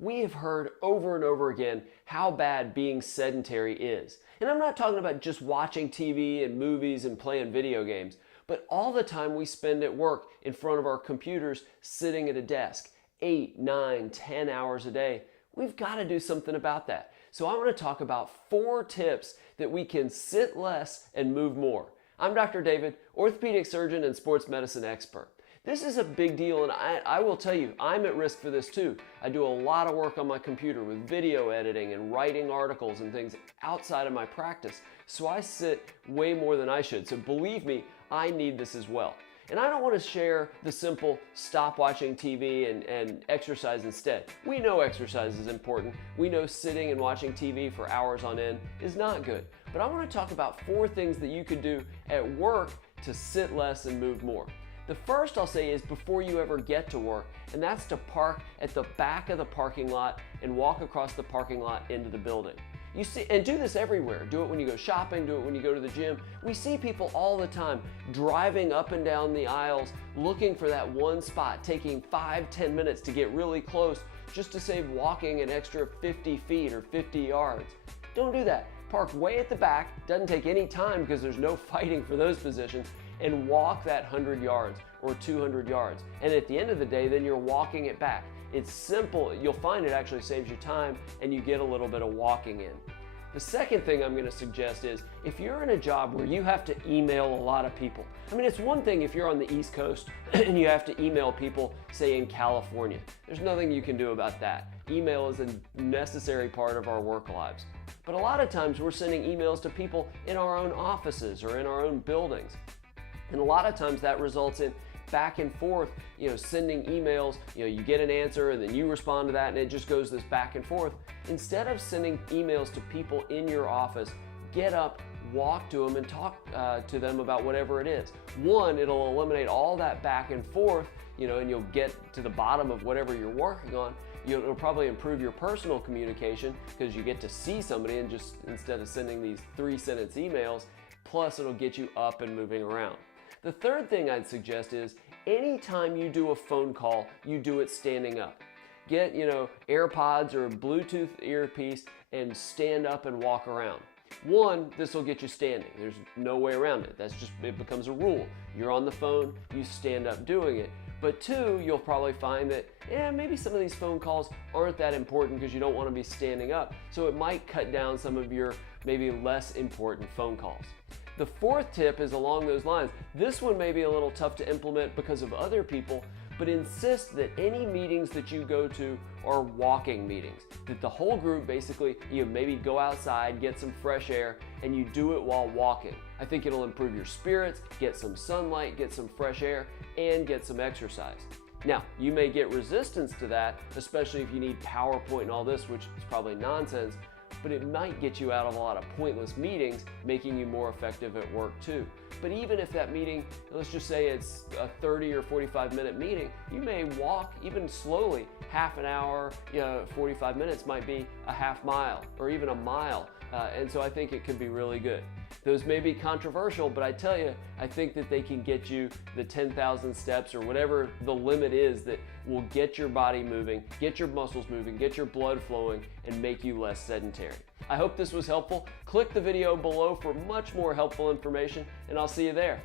we have heard over and over again how bad being sedentary is. And I'm not talking about just watching TV and movies and playing video games, but all the time we spend at work in front of our computers sitting at a desk, 8, 9, 10 hours a day. We've got to do something about that. So I want to talk about 4 tips that we can sit less and move more. I'm Dr. David, orthopedic surgeon and sports medicine expert. This is a big deal, and I will tell you, I'm at risk for this too. I do a lot of work on my computer with video editing and writing articles and things outside of my practice, so I sit way more than I should. So believe me, I need this as well. And I don't want to share the simple stop watching TV and exercise instead. We know exercise is important. We know sitting and watching TV for hours on end is not good. But I want to talk about 4 things that you could do at work to sit less and move more. The first I'll say is before you ever get to work, and that's to park at the back of the parking lot and walk across the parking lot into the building. You see, and do this everywhere. Do it when you go shopping, do it when you go to the gym. We see people all the time driving up and down the aisles looking for that one spot, taking 5-10 minutes to get really close just to save walking an extra 50 feet or 50 yards. Don't do that. Park way at the back, doesn't take any time because there's no fighting for those positions, and walk that 100 yards or 200 yards. And at the end of the day, then you're walking it back. It's simple. You'll find it actually saves you time and you get a little bit of walking in. The second thing I'm going to suggest is if you're in a job where you have to email a lot of people. I mean, it's one thing if you're on the East Coast and you have to email people, say in California. There's nothing you can do about that. Email is a necessary part of our work lives. But a lot of times we're sending emails to people in our own offices or in our own buildings. And a lot of times that results in back and forth, sending emails, you get an answer and then you respond to that and it just goes this back and forth. Instead of sending emails to people in your office, get up, walk to them and talk to them about whatever it is. One, it'll eliminate all that back and forth, and you'll get to the bottom of whatever you're working on. It'll probably improve your personal communication because you get to see somebody and just instead of sending these 3-sentence emails, plus it'll get you up and moving around. The third thing I'd suggest is anytime you do a phone call, you do it standing up. Get, AirPods or a Bluetooth earpiece and stand up and walk around. One, this will get you standing. There's no way around it. It becomes a rule. You're on the phone, you stand up doing it. But 2, you'll probably find that, maybe some of these phone calls aren't that important because you don't want to be standing up. So it might cut down some of your maybe less important phone calls. The 4th tip is along those lines. This one may be a little tough to implement because of other people, but insist that any meetings that you go to are walking meetings. That the whole group basically, maybe go outside, get some fresh air, and you do it while walking. I think it'll improve your spirits, get some sunlight, get some fresh air, and get some exercise. Now, you may get resistance to that, especially if you need PowerPoint and all this, which is probably nonsense, but it might get you out of a lot of pointless meetings, making you more effective at work too. But even if that meeting, let's just say it's a 30 or 45 minute meeting, you may walk even slowly, half an hour, 45 minutes might be a half mile or even a mile. And so I think it could be really good. Those may be controversial, but I tell you, I think that they can get you the 10,000 steps or whatever the limit is that will get your body moving, get your muscles moving, get your blood flowing, and make you less sedentary. I hope this was helpful. Click the video below for much more helpful information, and I'll see you there.